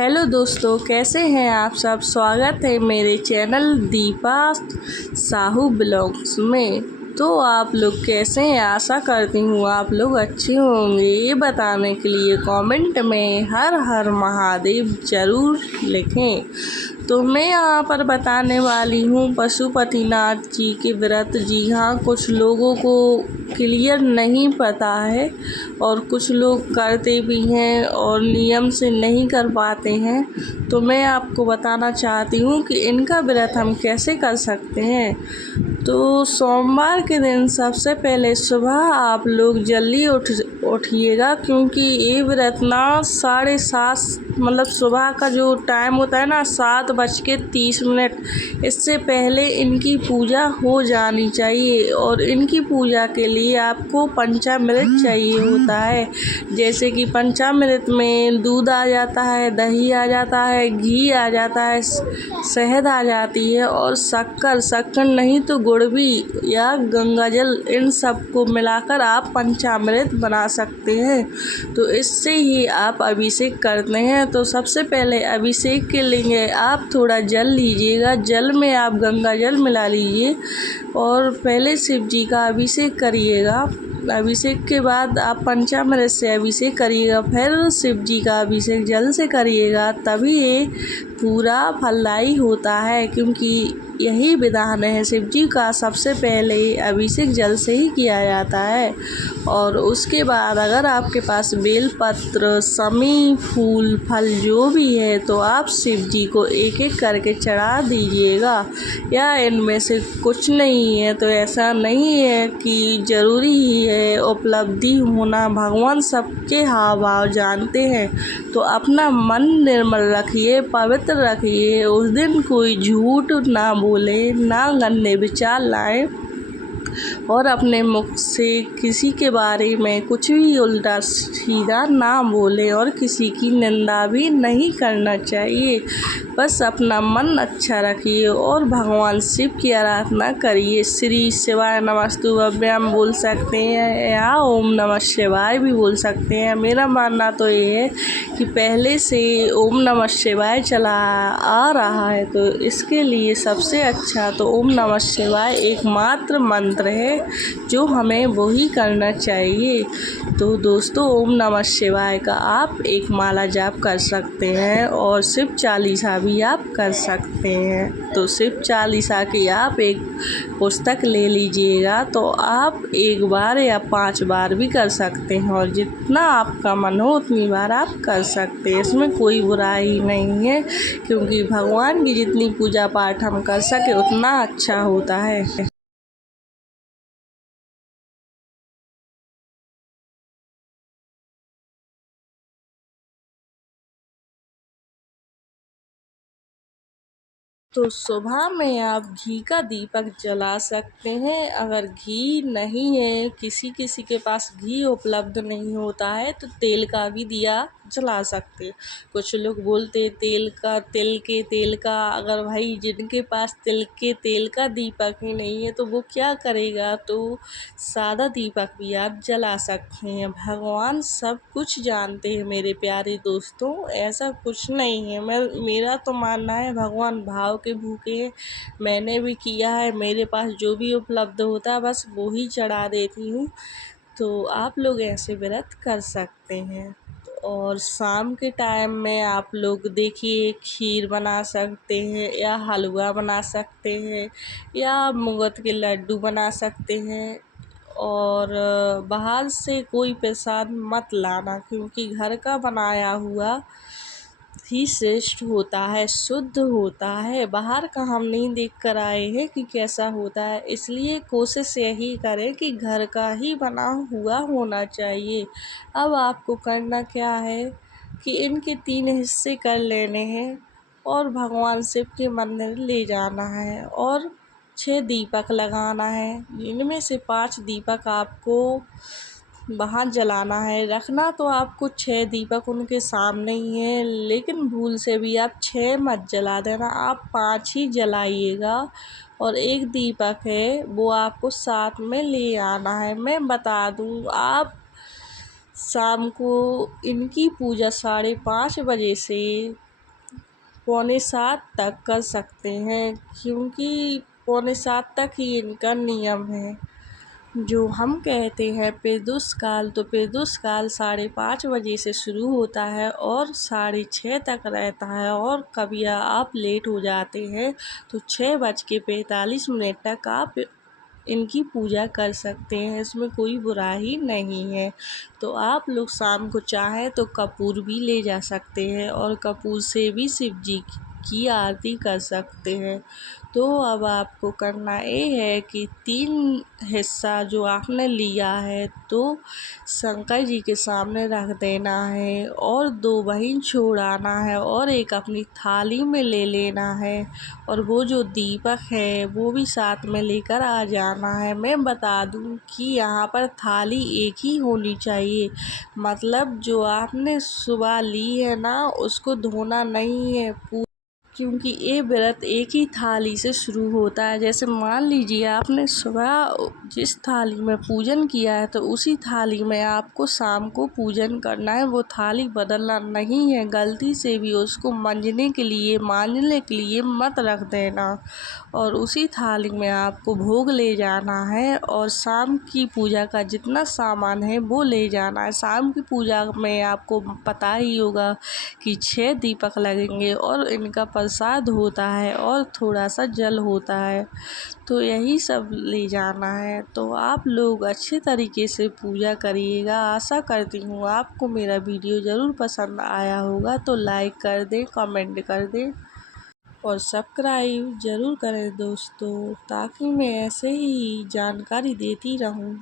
Hello दोस्तों, कैसे हैं आप सब। स्वागत है मेरे चैनल दीपा साहू ब्लॉग्स में। तो आप लोग कैसे हैं, आशा करती हूँ आप लोग अच्छे होंगे। ये बताने के लिए कमेंट में हर हर महादेव ज़रूर लिखें। तो मैं यहाँ पर बताने वाली हूँ पशुपतिनाथ जी के व्रत। जी हाँ, कुछ लोगों को क्लियर नहीं पता है और कुछ लोग करते भी हैं और नियम से नहीं कर पाते हैं। तो मैं आपको बताना चाहती हूँ कि इनका व्रत हम कैसे कर सकते हैं। तो सोमवार के दिन सबसे पहले सुबह आप लोग जल्दी उठिएगा, क्योंकि ये व्रत ना 7:30 मतलब सुबह का जो टाइम होता है ना 7:30, इससे पहले इनकी पूजा हो जानी चाहिए। और इनकी पूजा के लिए आपको पंचामृत चाहिए होता है। जैसे कि पंचामृत में दूध आ जाता है, दही आ जाता है, घी आ जाता है, शहद आ जाती है और शक्कर नहीं तो गुड़ भी या गंगाजल, इन सब को मिलाकर आप पंचामृत बना सकते हैं। तो इससे ही आप अभिषेक करते हैं। तो सबसे पहले अभिषेक के लिए आप थोड़ा जल लीजिएगा, जल में आप गंगाजल मिला लीजिए और पहले शिव जी का अभिषेक करिएगा। अभिषेक के बाद आप पंचामृत से अभिषेक करिएगा, फिर शिव जी का अभिषेक जल से करिएगा, तभी ये पूरा फलदायी होता है। क्योंकि यही विधान है, शिव जी का सबसे पहले अभिषेक जल से ही किया जाता है। और उसके बाद अगर आपके पास बेलपत्र, समी, फूल, फल जो भी है तो आप शिव जी को एक एक करके चढ़ा दीजिएगा। या इनमें से कुछ नहीं है तो ऐसा नहीं है कि ज़रूरी ही है उपलब्धि होना। भगवान सबके हाव भाव जानते हैं। तो अपना मन निर्मल रखिए, पवित्र रखिए। उस दिन कोई झूठ ना बोले, ना गंदे विचार लाएं और अपने मुख से किसी के बारे में कुछ भी उल्टा सीधा ना बोले और किसी की निंदा भी नहीं करना चाहिए। बस अपना मन अच्छा रखिए और भगवान शिव की आराधना करिए। श्री शिवाय नमस्तुभ्यम बोल सकते हैं या ओम नमः शिवाय भी बोल सकते हैं। मेरा मानना तो ये है कि पहले से ओम नमः शिवाय चला आ रहा है, तो इसके लिए सबसे अच्छा तो ओम नमः शिवाय एकमात्र मंत्र है जो हमें वही करना चाहिए। तो दोस्तों, ओम नमः शिवाय का आप एक माला जाप कर सकते हैं और शिव चालीसा भी आप कर सकते हैं। तो शिव चालीसा की आप एक पुस्तक ले लीजिएगा, तो आप 1 बार या 5 बार भी कर सकते हैं और जितना आपका मन हो उतनी बार आप कर सकते हैं। इसमें कोई बुराई नहीं है, क्योंकि भगवान की जितनी पूजा पाठ हम कर सके उतना अच्छा होता है। तो सुबह में आप घी का दीपक जला सकते हैं। अगर घी नहीं है, किसी किसी के पास घी उपलब्ध नहीं होता है, तो तेल का भी दिया जला सकते हैं। कुछ लोग बोलते हैं तिल का, अगर भाई जिनके पास तिल के तेल का दीपक ही नहीं है तो वो क्या करेगा। तो सादा दीपक भी आप जला सकते हैं। भगवान सब कुछ जानते हैं मेरे प्यारे दोस्तों, ऐसा कुछ नहीं है। मेरा तो मानना है भगवान भाव के भूखे हैं। मैंने भी किया है, मेरे पास जो भी उपलब्ध होता है बस वो ही चढ़ा देती हूँ। तो आप लोग ऐसे व्रत कर सकते हैं। और शाम के टाइम में आप लोग देखिए खीर बना सकते हैं या हलवा बना सकते हैं या मुगत के लड्डू बना सकते हैं। और बाहर से कोई प्रसाद मत लाना, क्योंकि घर का बनाया हुआ ही श्रेष्ठ होता है, शुद्ध होता है। बाहर का हम नहीं देख कर आए हैं कि कैसा होता है, इसलिए कोशिश यही करें कि घर का ही बना हुआ होना चाहिए। अब आपको करना क्या है कि इनके 3 हिस्से कर लेने हैं और भगवान शिव के मंदिर ले जाना है और 6 दीपक लगाना है। इनमें से 5 दीपक आपको वहाँ जलाना है। रखना तो आपको 6 दीपक उनके सामने ही है, लेकिन भूल से भी आप 6 मत जला देना, आप 5 ही जलाइएगा। और 1 दीपक है वो आपको साथ में ले आना है। मैं बता दूँ, आप शाम को इनकी पूजा 5:30 बजे से 7:15 तक कर सकते हैं, क्योंकि 7:15 तक ही इनका नियम है। जो हम कहते हैं प्रदोष काल, तो प्रदोष काल 5:30 बजे से शुरू होता है और 6:30 तक रहता है। और कभी आप लेट हो जाते हैं तो 6:45 तक आप इनकी पूजा कर सकते हैं, इसमें कोई बुराई नहीं है। तो आप लोग शाम को चाहें तो कपूर भी ले जा सकते हैं और कपूर से भी शिव जी की आरती कर सकते हैं। तो अब आपको करना ये है कि 3 हिस्सा जो आपने लिया है तो शंकर जी के सामने रख देना है और 2 बहीन छोड़ आना है और एक अपनी थाली में ले लेना है और वो जो दीपक है वो भी साथ में लेकर आ जाना है। मैं बता दूं कि यहाँ पर थाली एक ही होनी चाहिए, मतलब जो आपने सुबह ली है ना उसको धोना नहीं है, क्योंकि ये व्रत एक ही थाली से शुरू होता है। जैसे मान लीजिए आपने सुबह जिस थाली में पूजन किया है तो उसी थाली में आपको शाम को पूजन करना है, वो थाली बदलना नहीं है। गलती से भी उसको मांजने के लिए मत रख देना और उसी थाली में आपको भोग ले जाना है और शाम की पूजा का जितना सामान है वो ले जाना है। शाम की पूजा में आपको पता ही होगा कि 6 दीपक लगेंगे और इनका प्रसाद होता है और थोड़ा सा जल होता है, तो यही सब ले जाना है। तो आप लोग अच्छे तरीके से पूजा करिएगा। आशा करती हूँ आपको मेरा वीडियो ज़रूर पसंद आया होगा, तो लाइक कर दें, कमेंट कर दें और सब्सक्राइब ज़रूर करें दोस्तों, ताकि मैं ऐसे ही जानकारी देती रहूँ।